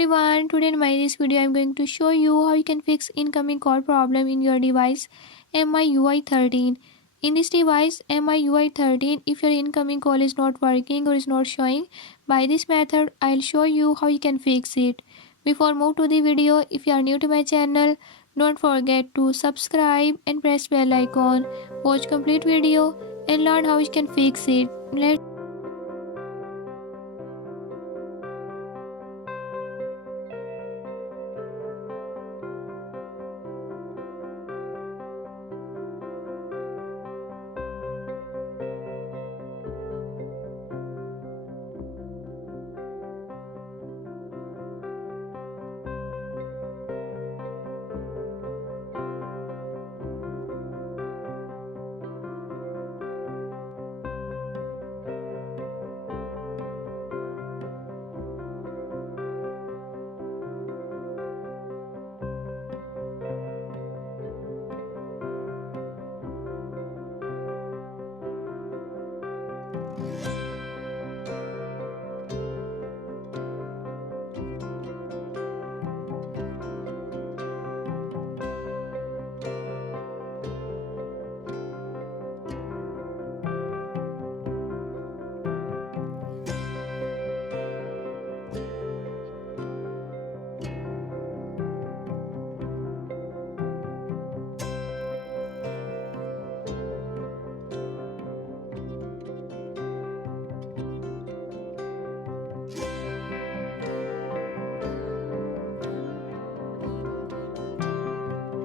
everyone, today in my this video I am going to show you how you can fix incoming call problem in your device MIUI 13. In this device MIUI 13, if your incoming call is not working or is not showing, by this method I'll show you how you can fix it. Before move to the video, if you are new to my channel, don't forget to subscribe and press bell icon. Watch complete video and learn how you can fix it. Let's